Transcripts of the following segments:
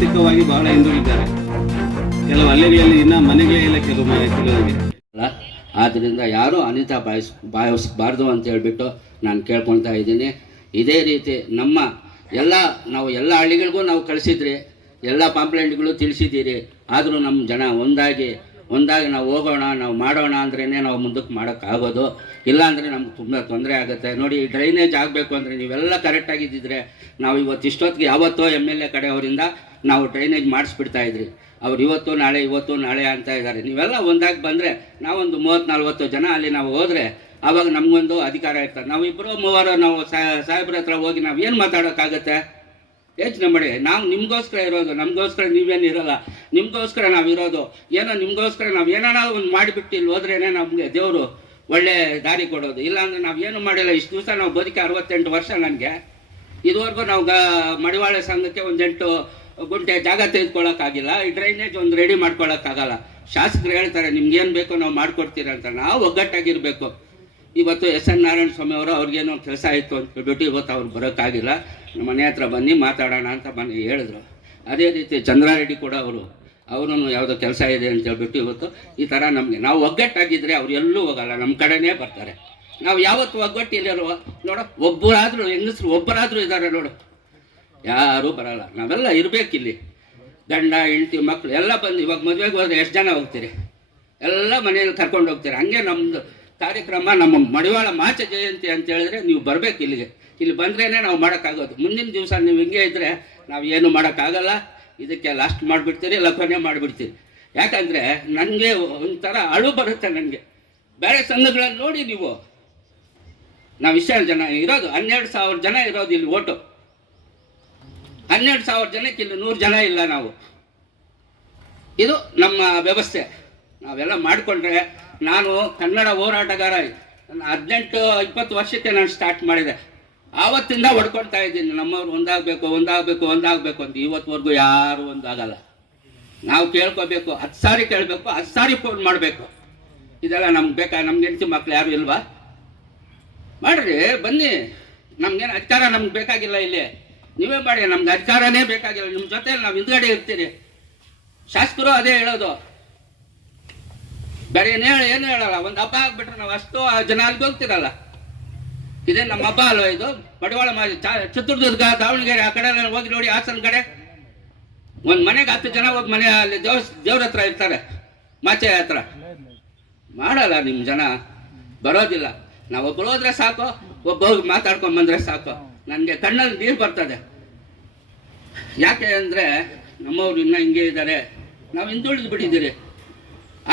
ಆರ್ಥಿಕವಾಗಿ ಬಹಳ ಹಿಂದುಳಿದ್ದಾರೆ. ಕೆಲವು ಹಳ್ಳಿಗಳಲ್ಲಿ ಇನ್ನ ಮನೆಗಳೇ ಇಲ್ಲ ಕೆಲವರಿಗೆ. ಆದ್ದರಿಂದ ಯಾರೂ ಅನಿತಾ ಭಾವಿಸಬಾರ್ದು ಅಂತ ಹೇಳ್ಬಿಟ್ಟು ನಾನು ಕೇಳ್ಕೊಳ್ತಾ ಇದ್ದೀನಿ. ಇದೇ ರೀತಿ ನಾವು ಎಲ್ಲ ಹಳ್ಳಿಗಳಿಗೂ ನಾವು ಕಳಿಸಿದ್ರಿ, ಎಲ್ಲ ಪಾಂಪ್ಲೆಂಟ್ಗಳು ತಿಳಿಸಿದ್ದೀರಿ. ಆದರೂ ನಮ್ಮ ಜನ ಒಂದಾಗಿ ನಾವು ಹೋಗೋಣ, ನಾವು ಮಾಡೋಣ ಅಂದ್ರೇ ನಾವು ಮುಂದಕ್ಕೆ ಮಾಡೋಕ್ಕಾಗೋದು. ಇಲ್ಲಾಂದರೆ ನಮ್ಗೆ ತುಂಬ ತೊಂದರೆ ಆಗುತ್ತೆ. ನೋಡಿ, ಡ್ರೈನೇಜ್ ಆಗಬೇಕು ಅಂದರೆ ನೀವೆಲ್ಲ ಕರೆಕ್ಟಾಗಿದ್ದಿದ್ರೆ ನಾವು ಇಷ್ಟೊತ್ತಿಗೆ ಯಾವತ್ತೋ MLA ಕಡೆಯವರಿಂದ ನಾವು ಡ್ರೈನೇಜ್ ಮಾಡಿಸ್ಬಿಡ್ತಾಯಿದ್ರಿ. ಅವ್ರು ಇವತ್ತು ನಾಳೆ ಅಂತ ಇದ್ದಾರೆ. ನೀವೆಲ್ಲ ಒಂದಾಗಿ ಬಂದರೆ ನಾವೊಂದು 30-40 ಜನ ಅಲ್ಲಿ ನಾವು ಹೋದರೆ ಆವಾಗ ನಮಗೊಂದು ಅಧಿಕಾರ ಇರ್ತದೆ. ನಾವು 2-3 ನಾವು ಸಾಹೇಬ್ರ ಹತ್ರ ಹೋಗಿ ನಾವು ಏನು ಮಾತಾಡೋಕ್ಕಾಗತ್ತೆ? ಯೋಚನೆ ಮಾಡಿ. ನಾವು ನಿಮಗೋಸ್ಕರ ಇರೋದು, ನಮಗೋಸ್ಕರ ನೀವೇನಿರಲ್ಲ, ನಿಮಗೋಸ್ಕರ ನಾವು ಇರೋದು. ನಿಮಗೋಸ್ಕರ ನಾವು ಏನಾರ ಒಂದು ಮಾಡಿಬಿಟ್ಟು ಇಲ್ಲಿ ಹೋದ್ರೇ ನಮಗೆ ದೇವರು ಒಳ್ಳೆ ದಾರಿ ಕೊಡೋದು. ಇಲ್ಲಾಂದರೆ ನಾವು ಏನು ಮಾಡಿಲ್ಲ. ಇಷ್ಟು ದಿವಸ ನಾವು ಬದುಕಿ 68 ವರ್ಷ. ನನಗೆ ಇದುವರೆಗೂ ನಾವು ಮಡಿವಾಳ ಸಂಘಕ್ಕೆ 8 ಗುಂಟೆ ಜಾಗ ತೆಗೆದುಕೊಳ್ಳೋಕ್ಕಾಗಿಲ್ಲ. ಈ ಡ್ರೈನೇಜ್ ಒಂದು ರೆಡಿ ಮಾಡ್ಕೊಳ್ಳೋಕ್ಕಾಗಲ್ಲ. ಶಾಸಕರು ಹೇಳ್ತಾರೆ ನಿಮ್ಗೇನು ಬೇಕೋ ನಾವು ಮಾಡಿಕೊಡ್ತೀರಿ ಅಂತ. ನಾವು ಒಗ್ಗಟ್ಟಾಗಿರಬೇಕು. ಇವತ್ತು SN ನಾರಾಯಣ ಸ್ವಾಮಿ ಅವರು ಅವ್ರಿಗೇನೋ ಕೆಲಸ ಆಯಿತು ಅಂತ ಹೇಳ್ಬಿಟ್ಟು ಇವತ್ತು ಅವ್ರು ಬರೋಕ್ಕಾಗಿಲ್ಲ. ನಮ್ಮ ಮನೆ ಹತ್ರ ಬನ್ನಿ ಮಾತಾಡೋಣ ಅಂತ ಹೇಳಿದ್ರು. ಅದೇ ರೀತಿ ಚಂದ್ರಾರೆಡ್ಡಿ ಕೂಡ ಅವರು ಯಾವುದೋ ಕೆಲಸ ಇದೆ ಅಂತ ಹೇಳ್ಬಿಟ್ಟು ಇವತ್ತು ಈ ಥರ ನಾವು ಒಗ್ಗಟ್ಟಾಗಿದ್ದರೆ ಅವ್ರು ಎಲ್ಲೂ ಹೋಗಲ್ಲ, ನಮ್ಮ ಕಡೆನೇ ಬರ್ತಾರೆ. ನಾವು ಯಾವತ್ತು ಒಗ್ಗಟ್ಟಿಲ್ಲಲ್ವ ನೋಡು, ಒಬ್ಬರಾದರೂ ಹೆಂಗಸರು ಒಬ್ಬರಾದರೂ ಇದ್ದಾರೆ ನೋಡು, ಯಾರೂ ಬರಲ್ಲ. ನಾವೆಲ್ಲ ಇರಬೇಕಿಲ್ಲಿ, ಗಂಡ ಹೆಂಡತಿ ಮಕ್ಕಳು ಎಲ್ಲ ಬಂದು. ಇವಾಗ ಮದುವೆಗೆ ಹೋದರೆ ಎಷ್ಟು ಜನ ಹೋಗ್ತೀರಿ? ಎಲ್ಲ ಮನೆಯಲ್ಲಿ ಕರ್ಕೊಂಡು ಹೋಗ್ತೀರಿ. ಹಂಗೆ ನಮ್ಮದು ಕಾರ್ಯಕ್ರಮ, ನಮ್ಮ ಮಡಿವಾಳ ಮಾಚ ಜಯಂತಿ ಅಂತ ಹೇಳಿದ್ರೆ ನೀವು ಬರಬೇಕು ಇಲ್ಲಿಗೆ. ಇಲ್ಲಿ ಬಂದ್ರೇ ನಾವು ಮಾಡೋಕ್ಕಾಗೋದು. ಮುಂದಿನ ದಿವಸ ನೀವು ಹಿಂಗೆ ಇದ್ದರೆ ನಾವು ಏನು ಮಾಡೋಕ್ಕಾಗಲ್ಲ. ಇದಕ್ಕೆ ಲಾಸ್ಟ್ ಮಾಡಿಬಿಡ್ತೀರಿ, ಇಲ್ಲ ಕೊನೆ ಮಾಡಿಬಿಡ್ತೀರಿ. ಯಾಕಂದರೆ ನನಗೆ ಒಂಥರ ಅಳು ಬರುತ್ತೆ. ನನಗೆ ಬೇರೆ ಸಂಘಗಳಲ್ಲಿ ನೋಡಿ ನೀವು, ನಾವು ಇಷ್ಟು ಜನ ಇರೋದು, 12,000 ಜನ ಇರೋದು ಇಲ್ಲಿ ಓಟು. 12,000 ಜನಕ್ಕೆ ಇಲ್ಲಿ 100 ಜನ ಇಲ್ಲ. ಇದು ನಮ್ಮ ವ್ಯವಸ್ಥೆ. ನಾವೆಲ್ಲ ಮಾಡಿಕೊಂಡ್ರೆ, ನಾನು ಕನ್ನಡ ಹೋರಾಟಗಾರ 18-20 ವರ್ಷಕ್ಕೆ ನಾನು ಸ್ಟಾರ್ಟ್ ಮಾಡಿದೆ. ಆವತ್ತಿಂದ ಹೊಡ್ಕೊಳ್ತಾ ಇದ್ದೀನಿ, ನಮ್ಮವ್ರು ಒಂದಾಗಬೇಕು ಅಂತ. ಇವತ್ತುವರೆಗೂ ಯಾರು ಒಂದಾಗಲ್ಲ. ನಾವು ಕೇಳ್ಕೋಬೇಕು, 10 ಸಾರಿ ಕೇಳಬೇಕು, 10 ಸಾರಿ ಫೋನ್ ಮಾಡಬೇಕು. ಇದೆಲ್ಲ ನಮ್ಗೆ ಬೇಕಾ? ನಮ್ಗೆ ಹೆಂಡತಿ ಮಕ್ಳು ಯಾರು ಇಲ್ವಾ? ಮಾಡ್ರಿ, ಬನ್ನಿ. ನಮ್ಗೇನು ಅಧಿಕಾರ ನಮ್ಗೆ ಬೇಕಾಗಿಲ್ಲ. ಇಲ್ಲಿ ನೀವೇ ಮಾಡಿ, ನಮ್ಗೆ ಅಧಿಕಾರನೇ ಬೇಕಾಗಿಲ್ಲ. ನಿಮ್ಮ ಜೊತೆಯಲ್ಲಿ ನಾವು ಹಿಂದ್ಗಡೆ ಇರ್ತೀರಿ. ಶಾಸಕರು ಅದೇ ಹೇಳೋದು, ಬೇರೆ ಏನು ಹೇಳಲ್ಲ. ಒಂದು ಹಬ್ಬ ಆಗ್ಬಿಟ್ರೆ ನಾವು ಅಷ್ಟು ಜನ ಅಲ್ಲಿಗೆ ಹೋಗ್ತಿರಲ್ಲ. ಇದೇ ನಮ್ಮ ಹಬ್ಬ ಅಲ್ವ ಇದು? ಮಡಿವಾಳ ಚಿತ್ರದುರ್ಗ, ದಾವಣಗೆರೆ ಆ ಕಡೆ ಹೋಗಿ ನೋಡಿ, ಹಾಸನ ಕಡೆ ಒಂದು ಮನೆಗೆ 10 ಜನ ಹೋಗಿ ಮನೆ ಅಲ್ಲಿ ದೇವ್ರ ಹತ್ರ ಇರ್ತಾರೆ, ಮಾಚೆ ಹತ್ರ. ಮಾಡಲ್ಲ ನಿಮ್ಮ ಜನ, ಬರೋದಿಲ್ಲ. ನಾವೊಬ್ಬರು ಹೋದ್ರೆ ಸಾಕು, ಒಬ್ಬ ಹೋಗಿ ಮಾತಾಡ್ಕೊಂಡು ಬಂದರೆ ಸಾಕು. ನನಗೆ ಕಣ್ಣಲ್ಲಿ ನೀರು ಬರ್ತದೆ. ಯಾಕೆ ಅಂದರೆ ನಮ್ಮವ್ರು ಇನ್ನೂ ಹಿಂಗೆ ಇದ್ದಾರೆ, ನಾವು ಹಿಂದುಳಿದು ಬಿಟ್ಟಿದ್ದೀರಿ.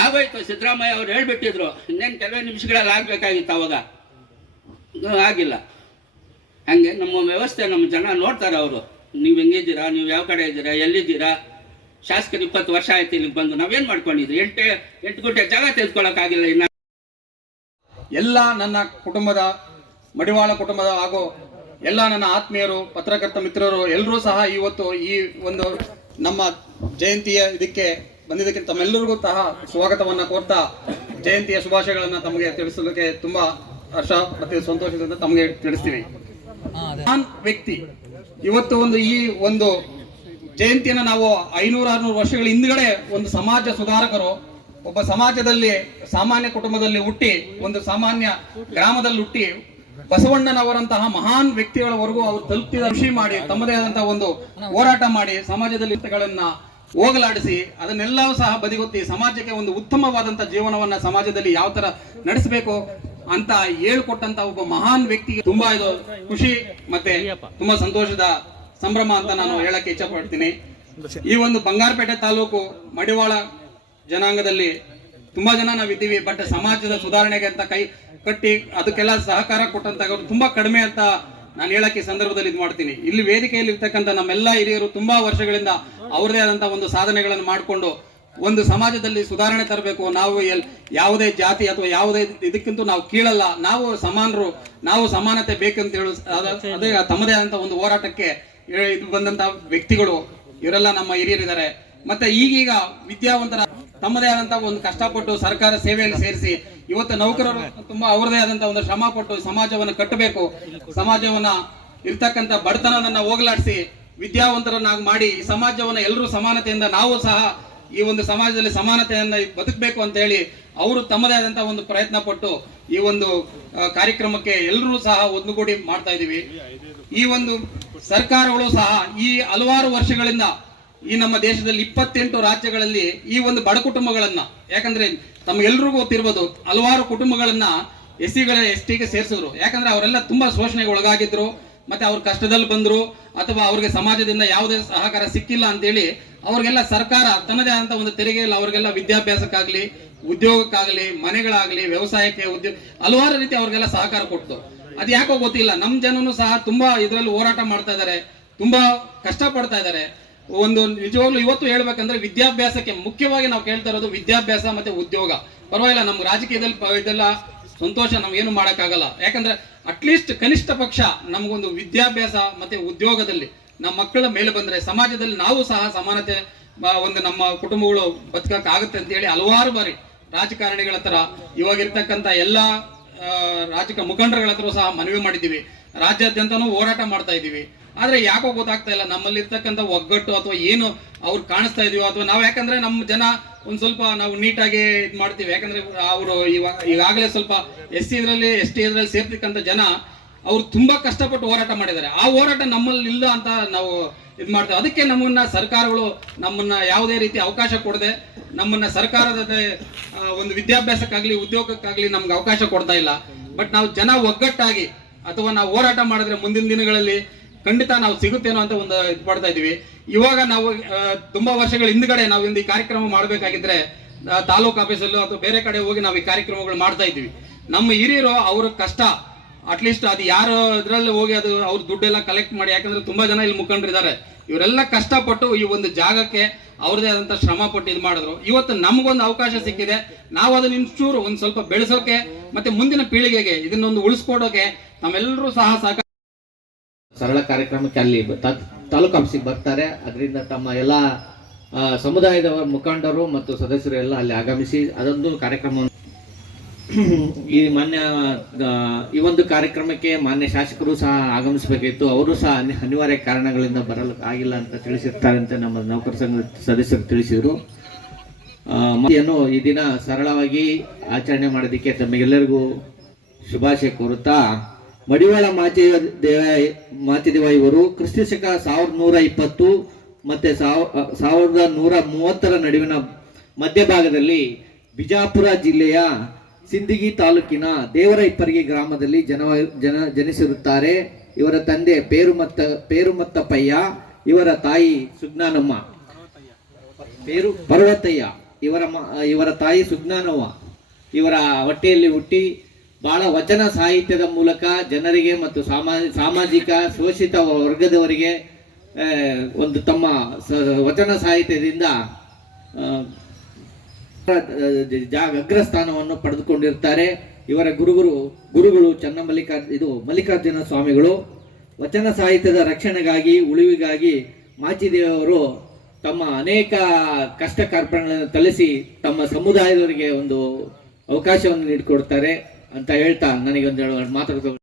ಆಗೋಯ್ತು. ಸಿದ್ದರಾಮಯ್ಯ ಅವ್ರು ಹೇಳ್ಬಿಟ್ಟಿದ್ರು, ಇನ್ನೇನು ಕೆಲವೇ ನಿಮಿಷಗಳಲ್ಲಿ ಆಗಬೇಕಾಗಿತ್ತು. ಅವಾಗ ಆಗಿಲ್ಲ. ಹಾಗೆ ನಮ್ಮ ವ್ಯವಸ್ಥೆ ನಮ್ಮ ಜನ ನೋಡ್ತಾರೆ. ಅವರು ನೀವು ಹೆಂಗಿದ್ದೀರಾ, ನೀವು ಯಾವ ಕಡೆ ಇದ್ದೀರಾ, ಎಲ್ಲಿದ್ದೀರಾ? ಶಾಸಕರು 20 ವರ್ಷ ಆಯ್ತು ಇಲ್ಲಿಗೆ ಬಂದು. ನಾವೇನು ಮಾಡ್ಕೊಂಡಿದ್ರಿ? 8 ಗುಂಟೆ ಜಾಗ ತೆಗೆದುಕೊಳ್ಳೋಕ್ಕಾಗಿಲ್ಲ. ಇನ್ನು ಎಲ್ಲ ನನ್ನ ಕುಟುಂಬದ, ಮಡಿವಾಳ ಕುಟುಂಬದ ಹಾಗೂ ಎಲ್ಲ ನನ್ನ ಆತ್ಮೀಯರು, ಪತ್ರಕರ್ತ ಮಿತ್ರರು ಎಲ್ಲರೂ ಸಹ ಇವತ್ತು ಈ ಒಂದು ನಮ್ಮ ಜಯಂತಿಯ ಇದಕ್ಕೆ ಬಂದಿದ್ದಕ್ಕೆ ತಮ್ಮೆಲ್ಲರಿಗೂ ಸಹ ಸ್ವಾಗತವನ್ನು ಕೋರ್ತಾ ಜಯಂತಿಯ ಶುಭಾಶಯಗಳನ್ನು ತಮಗೆ ತಿಳಿಸಲಿಕ್ಕೆ ತುಂಬಾ ಹರ್ಷ ಮತ್ತು ಸಂತೋಷದಿಂದ ತಮಗೆ ತಿಳಿಸ್ತೀವಿ. ಮಹಾನ್ ವ್ಯಕ್ತಿ ಇವತ್ತು ಈ ಒಂದು ಜಯಂತಿಯನ್ನು ನಾವು 500-600 ವರ್ಷಗಳ ಹಿಂದ್ಗಡೆ ಒಂದು ಸಮಾಜ ಸುಧಾರಕರು, ಒಬ್ಬ ಸಮಾಜದಲ್ಲಿ ಸಾಮಾನ್ಯ ಕುಟುಂಬದಲ್ಲಿ ಹುಟ್ಟಿ, ಒಂದು ಸಾಮಾನ್ಯ ಗ್ರಾಮದಲ್ಲಿ ಹುಟ್ಟಿ, ಬಸವಣ್ಣನವರಂತಹ ಮಹಾನ್ ವ್ಯಕ್ತಿಗಳವರೆಗೂ ಅವರು ತಲುಪಿದ ಕೃಷಿ ಮಾಡಿ, ತಮ್ಮದೇ ಆದಂತಹ ಒಂದು ಹೋರಾಟ ಮಾಡಿ, ಸಮಾಜದಲ್ಲಿ ಹೋಗಲಾಡಿಸಿ ಅದನ್ನೆಲ್ಲವೂ ಸಹ ಬದಿಗೊತ್ತಿ ಸಮಾಜಕ್ಕೆ ಒಂದು ಉತ್ತಮವಾದಂತಹ ಜೀವನವನ್ನ ಸಮಾಜದಲ್ಲಿ ಯಾವ ತರ ನಡೆಸಬೇಕು ಅಂತ ಹೇಳ್ಕೊಟ್ಟಂತ ಒಬ್ಬ ಮಹಾನ್ ವ್ಯಕ್ತಿಗೆ ತುಂಬಾ ಇದು ಖುಷಿ ಮತ್ತೆ ತುಂಬಾ ಸಂತೋಷದ ಸಂಭ್ರಮ ಅಂತ ನಾನು ಹೇಳಕ್ಕೆ ಇಚ್ಛೆ ಪಡ್ತೀನಿ. ಈ ಒಂದು ಬಂಗಾರಪೇಟೆ ತಾಲೂಕು ಮಡಿವಾಳ ಜನಾಂಗದಲ್ಲಿ ತುಂಬಾ ಜನ ನಾವಿದ್ದೀವಿ. ಬಟ್ ಸಮಾಜದ ಸುಧಾರಣೆಗೆ ಅಂತ ಕೈ ಕಟ್ಟಿ ಅದಕ್ಕೆಲ್ಲ ಸಹಕಾರ ಕೊಟ್ಟಂತ ತುಂಬಾ ಕಡಿಮೆ ಅಂತ ನಾನು ಹೇಳಕ್ಕೆ ಸಂದರ್ಭದಲ್ಲಿ ಇದು ಮಾಡ್ತೀನಿ. ಇಲ್ಲಿ ವೇದಿಕೆಯಲ್ಲಿ ಇರ್ತಕ್ಕಂಥ ನಮ್ಮೆಲ್ಲ ಹಿರಿಯರು ತುಂಬಾ ವರ್ಷಗಳಿಂದ ಅವರದೇ ಆದಂತಹ ಒಂದು ಸಾಧನೆಗಳನ್ನು ಮಾಡಿಕೊಂಡು ಒಂದು ಸಮಾಜದಲ್ಲಿ ಸುಧಾರಣೆ ತರಬೇಕು. ನಾವು ಯಾವುದೇ ಜಾತಿ ಅಥವಾ ಯಾವುದೇ ಇದಕ್ಕಿಂತ ನಾವು ಕೀಳಲ್ಲ, ನಾವು ಸಮಾನರು, ನಾವು ಸಮಾನತೆ ಬೇಕಂತ ಹೇಳು ಅದೇ ತಮ್ಮದೇ ಆದಂತಹ ಒಂದು ಹೋರಾಟಕ್ಕೆ ಇದು ಬಂದಂತ ವ್ಯಕ್ತಿಗಳು ಇವರೆಲ್ಲ ನಮ್ಮ ಹಿರಿಯರಿದ್ದಾರೆ. ಮತ್ತೆ ಈಗೀಗ ವಿದ್ಯಾವಂತರ ತಮ್ಮದೇ ಆದಂತಹ ಒಂದು ಕಷ್ಟಪಟ್ಟು ಸರ್ಕಾರ ಸೇವೆಯಲ್ಲಿ ಸೇರಿಸಿ ಇವತ್ತು ನೌಕರರು ತುಂಬಾ ಅವರದೇ ಆದಂತಹ ಒಂದು ಶ್ರಮ ಪಟ್ಟು ಸಮಾಜವನ್ನು ಕಟ್ಟಬೇಕು, ಸಮಾಜವನ್ನ ಇರ್ತಕ್ಕಂಥ ಬಡತನವನ್ನ ಹೋಗಲಾಡಿಸಿ ವಿದ್ಯಾವಂತರನ್ನಾಗಿ ಮಾಡಿ ಈ ಸಮಾಜವನ್ನು ಎಲ್ಲರೂ ಸಮಾನತೆಯಿಂದ ನಾವು ಸಹ ಈ ಒಂದು ಸಮಾಜದಲ್ಲಿ ಸಮಾನತೆಯನ್ನ ಬದುಕಬೇಕು ಅಂತ ಹೇಳಿ ಅವರು ತಮ್ಮದೇ ಆದಂತಹ ಒಂದು ಪ್ರಯತ್ನ ಪಟ್ಟು ಈ ಒಂದು ಕಾರ್ಯಕ್ರಮಕ್ಕೆ ಎಲ್ಲರೂ ಸಹ ಒಂದುಗೂಡಿ ಮಾಡ್ತಾ ಇದೀವಿ. ಈ ಒಂದು ಸರ್ಕಾರಗಳು ಸಹ ಈ ಹಲವಾರು ವರ್ಷಗಳಿಂದ ಈ ನಮ್ಮ ದೇಶದಲ್ಲಿ 28 ರಾಜ್ಯಗಳಲ್ಲಿ ಈ ಒಂದು ಬಡ ಕುಟುಂಬಗಳನ್ನ, ಯಾಕಂದ್ರೆ ತಮ್ಗೆಲ್ರಿಗೂ ಗೊತ್ತಿರ್ಬೋದು, ಹಲವಾರು ಕುಟುಂಬಗಳನ್ನ ST ಗೆ ಸೇರಿಸಿದ್ರು. ಯಾಕಂದ್ರೆ ಅವರೆಲ್ಲ ತುಂಬಾ ಶೋಷಣೆಗೆ ಒಳಗಾಗಿದ್ರು, ಮತ್ತೆ ಅವ್ರ ಕಷ್ಟದಲ್ಲಿ ಬಂದ್ರು, ಅಥವಾ ಅವ್ರಿಗೆ ಸಮಾಜದಿಂದ ಯಾವುದೇ ಸಹಕಾರ ಸಿಕ್ಕಿಲ್ಲ ಅಂತೇಳಿ ಅವ್ರಿಗೆಲ್ಲ ಸರ್ಕಾರ ತನ್ನದೇ ಆದಂತ ಒಂದು ತೆರಿಗೆಯಲ್ಲಿ ಅವ್ರಿಗೆಲ್ಲ ವಿದ್ಯಾಭ್ಯಾಸಕ್ಕಾಗ್ಲಿ, ಉದ್ಯೋಗಕ್ಕಾಗ್ಲಿ, ಮನೆಗಳಾಗ್ಲಿ, ವ್ಯವಸಾಯಕ್ಕೆ, ಹಲವಾರು ರೀತಿ ಅವ್ರಿಗೆಲ್ಲ ಸಹಕಾರ ಕೊಟ್ಟು. ಅದು ಯಾಕೋ ಗೊತ್ತಿಲ್ಲ, ನಮ್ ಜನನು ಸಹ ತುಂಬಾ ಇದರಲ್ಲಿ ಹೋರಾಟ ಮಾಡ್ತಾ ಇದ್ದಾರೆ, ತುಂಬಾ ಕಷ್ಟ ಪಡ್ತಾ ಇದ್ದಾರೆ. ಒಂದು ನಿಜವಾಗ್ಲೂ ಇವತ್ತು ಹೇಳ್ಬೇಕಂದ್ರೆ ವಿದ್ಯಾಭ್ಯಾಸಕ್ಕೆ ಮುಖ್ಯವಾಗಿ ನಾವು ಕೇಳ್ತಾ ಇರೋದು ವಿದ್ಯಾಭ್ಯಾಸ ಮತ್ತೆ ಉದ್ಯೋಗ. ಪರವಾಗಿಲ್ಲ, ನಮ್ಗೆ ರಾಜಕೀಯದಲ್ಲಿ ಇದೆಲ್ಲ ಸಂತೋಷ, ನಾವೇನು ಮಾಡಕ್ಕಾಗಲ್ಲ. ಯಾಕಂದ್ರೆ ಅಟ್ಲೀಸ್ಟ್ ಕನಿಷ್ಠ ಪಕ್ಷ ನಮಗೊಂದು ವಿದ್ಯಾಭ್ಯಾಸ ಮತ್ತೆ ಉದ್ಯೋಗದಲ್ಲಿ ನಮ್ಮ ಮಕ್ಕಳ ಮೇಲೆ ಬಂದ್ರೆ ಸಮಾಜದಲ್ಲಿ ನಾವು ಸಹ ಸಮಾನತೆ ಒಂದು ನಮ್ಮ ಕುಟುಂಬಗಳು ಬದುಕಕ್ಕೆ ಆಗುತ್ತೆ ಅಂತ ಹೇಳಿ ಹಲವಾರು ಬಾರಿ ರಾಜಕಾರಣಿಗಳ ಹತ್ರ, ಇವಾಗಿರ್ತಕ್ಕಂಥ ಎಲ್ಲಾ ರಾಜಕೀಯ ಮುಖಂಡರುಗಳ ಹತ್ರ ಸಹ ಮನವಿ ಮಾಡಿದ್ದೀವಿ. ರಾಜ್ಯಾದ್ಯಂತನೂ ಹೋರಾಟ ಮಾಡ್ತಾ ಇದ್ದೀವಿ. ಆದ್ರೆ ಯಾಕೋ ಗೊತ್ತಾಗ್ತಾ ಇಲ್ಲ, ನಮ್ಮಲ್ಲಿ ಇರ್ತಕ್ಕಂಥ ಒಗ್ಗಟ್ಟು ಅಥವಾ ಏನು ಅವ್ರು ಕಾಣಿಸ್ತಾ ಇದೀವೋ, ಅಥವಾ ನಾವು ಯಾಕಂದ್ರೆ ನಮ್ಮ ಜನ ಒಂದ್ ಸ್ವಲ್ಪ ನಾವು ನೀಟಾಗಿ ಇದ್ ಮಾಡ್ತೀವಿ. ಯಾಕಂದ್ರೆ ಅವರು ಈಗಾಗಲೇ ಸ್ವಲ್ಪ ST ಇದ್ರಲ್ಲಿ ಸೇರ್ತಕ್ಕಂಥ ಜನ ಅವ್ರು ತುಂಬಾ ಕಷ್ಟಪಟ್ಟು ಹೋರಾಟ ಮಾಡಿದ್ದಾರೆ. ಆ ಹೋರಾಟ ನಮ್ಮಲ್ಲಿ ಇಲ್ಲ ಅಂತ ನಾವು ಇದ್ ಮಾಡ್ತೇವೆ. ಅದಕ್ಕೆ ನಮ್ಮನ್ನ ಸರ್ಕಾರಗಳು ನಮ್ಮನ್ನ ಯಾವುದೇ ರೀತಿ ಅವಕಾಶ ಕೊಡದೆ, ನಮ್ಮನ್ನ ಸರ್ಕಾರದ ಒಂದು ವಿದ್ಯಾಭ್ಯಾಸಕ್ಕಾಗ್ಲಿ, ಉದ್ಯೋಗಕ್ಕಾಗ್ಲಿ ನಮ್ಗೆ ಅವಕಾಶ ಕೊಡ್ತಾ ಇಲ್ಲ. ಬಟ್ ನಾವು ಜನ ಒಗ್ಗಟ್ಟಾಗಿ ಅಥವಾ ನಾವು ಹೋರಾಟ ಮಾಡಿದ್ರೆ ಮುಂದಿನ ದಿನಗಳಲ್ಲಿ ಖಂಡಿತ ನಾವು ಸಿಗುತ್ತೇನೋ ಅಂತ ಒಂದು ಇದು ಮಾಡ್ತಾ ಇದೀವಿ. ಇವಾಗ ನಾವು ತುಂಬಾ ವರ್ಷಗಳ ಹಿಂದ್ಗಡೆ ನಾವು ಈ ಕಾರ್ಯಕ್ರಮ ಮಾಡ್ಬೇಕಾಗಿದ್ರೆ ತಾಲೂಕು ಆಫೀಸಲ್ಲೂ ಅಥವಾ ಬೇರೆ ಕಡೆ ಹೋಗಿ ನಾವು ಈ ಕಾರ್ಯಕ್ರಮಗಳು ಮಾಡ್ತಾ ಇದ್ವಿ. ನಮ್ಮ ಹಿರಿಯರು ಅವ್ರ ಕಷ್ಟ ಅಟ್ಲೀಸ್ಟ್ ಅದು ಯಾರು ಇದ್ರಲ್ಲಿ ಹೋಗಿ ಅದು ಅವ್ರ ದುಡ್ಡೆಲ್ಲ ಕಲೆಕ್ಟ್ ಮಾಡಿ, ಯಾಕಂದ್ರೆ ತುಂಬಾ ಜನ ಇಲ್ಲಿ ಮುಖಂಡರಿದ್ದಾರೆ, ಇವರೆಲ್ಲ ಕಷ್ಟಪಟ್ಟು ಈ ಒಂದು ಜಾಗಕ್ಕೆ ಅವ್ರದೇ ಆದಂತ ಶ್ರಮ ಪಟ್ಟು ಇದು ಮಾಡಿದ್ರು. ಇವತ್ತು ನಮಗೊಂದು ಅವಕಾಶ ಸಿಕ್ಕಿದೆ, ನಾವು ಅದನ್ನ ಇನ್ನಚೂರು ಒಂದ್ ಸ್ವಲ್ಪ ಬೆಳೆಸೋಕೆ ಮತ್ತೆ ಮುಂದಿನ ಪೀಳಿಗೆಗೆ ಇದನ್ನೊಂದು ಉಳಿಸ್ಕೊಡೋಕೆ ನಮ್ಮೆಲ್ಲರೂ ಸಹ ಸರಳ ಕಾರ್ಯಕ್ರಮಕ್ಕೆ ಅಲ್ಲಿ ತಾಲೂಕು ಆಫೀಸಿಗೆ ಬರ್ತಾರೆ. ಅದರಿಂದ ತಮ್ಮ ಎಲ್ಲ ಸಮುದಾಯದ ಮುಖಂಡರು ಮತ್ತು ಸದಸ್ಯರು ಎಲ್ಲ ಅಲ್ಲಿ ಆಗಮಿಸಿ ಅದೊಂದು ಕಾರ್ಯಕ್ರಮವನ್ನು ಈ ಒಂದು ಕಾರ್ಯಕ್ರಮಕ್ಕೆ ಮಾನ್ಯ ಶಾಸಕರು ಸಹ ಆಗಮಿಸಬೇಕಿತ್ತು. ಅವರು ಸಹ ಅನಿವಾರ್ಯ ಕಾರಣಗಳಿಂದ ಬರಲು ಆಗಿಲ್ಲ ಅಂತ ತಿಳಿಸಿರ್ತಾರೆ ಅಂತ ನಮ್ಮ ನೌಕರ ಸಂಘ ಸದಸ್ಯರು ತಿಳಿಸಿದರು. ಈ ದಿನ ಸರಳವಾಗಿ ಆಚರಣೆ ಮಾಡೋದಕ್ಕೆ ತಮಗೆಲ್ಲರಿಗೂ ಶುಭಾಶಯ ಕೋರುತ್ತಾ, ಮಡಿವಾಳ ಮಾಚಿದೇವ ಇವರು ಕ್ರಿಸ್ತ ಶಕ 1120 ಮತ್ತೆ 1130 ನಡುವಿನ ಮಧ್ಯಭಾಗದಲ್ಲಿ ಬಿಜಾಪುರ ಜಿಲ್ಲೆಯ ಸಿಂದಗಿ ತಾಲೂಕಿನ ದೇವರ ಇಪ್ಪರಿಗೆ ಗ್ರಾಮದಲ್ಲಿ ಜನಿಸಿರುತ್ತಾರೆ. ಇವರ ತಂದೆ ಪೇರುಮತ್ತಪ್ಪಯ್ಯ, ಇವರ ತಾಯಿ ಸುಜ್ಞಾನಮ್ಮ, ಪರ್ವತಯ್ಯ, ಇವರ ತಾಯಿ ಸುಜ್ಞಾನವ್ವ. ಇವರ ಹೊಟ್ಟೆಯಲ್ಲಿ ಹುಟ್ಟಿ ಬಹಳ ವಚನ ಸಾಹಿತ್ಯದ ಮೂಲಕ ಜನರಿಗೆ ಮತ್ತು ಸಾಮಾಜಿಕ ಶೋಷಿತ ವರ್ಗದವರಿಗೆ ಒಂದು ತಮ್ಮ ವಚನ ಸಾಹಿತ್ಯದಿಂದ ಅಗ್ರಸ್ಥಾನವನ್ನು ಪಡೆದುಕೊಂಡಿರ್ತಾರೆ. ಇವರ ಗುರುಗಳು ಮಲ್ಲಿಕಾರ್ಜುನ ಸ್ವಾಮಿಗಳು. ವಚನ ಸಾಹಿತ್ಯದ ರಕ್ಷಣೆಗಾಗಿ, ಉಳಿವಿಗಾಗಿ ಮಾಚಿದೇವರು ತಮ್ಮ ಅನೇಕ ಕಷ್ಟ ಕಾರ್ಪಣ್ಯಗಳನ್ನು ತಳಿಸಿ ತಮ್ಮ ಸಮುದಾಯದವರಿಗೆ ಒಂದು ಅವಕಾಶವನ್ನು ನೀಡಿಕೊಡ್ತಾರೆ ಅಂತ ಹೇಳ್ತಾ ನನಗೆ ಒಂದೆರಡು ಮಾತಾಡ್ತಾರೆ.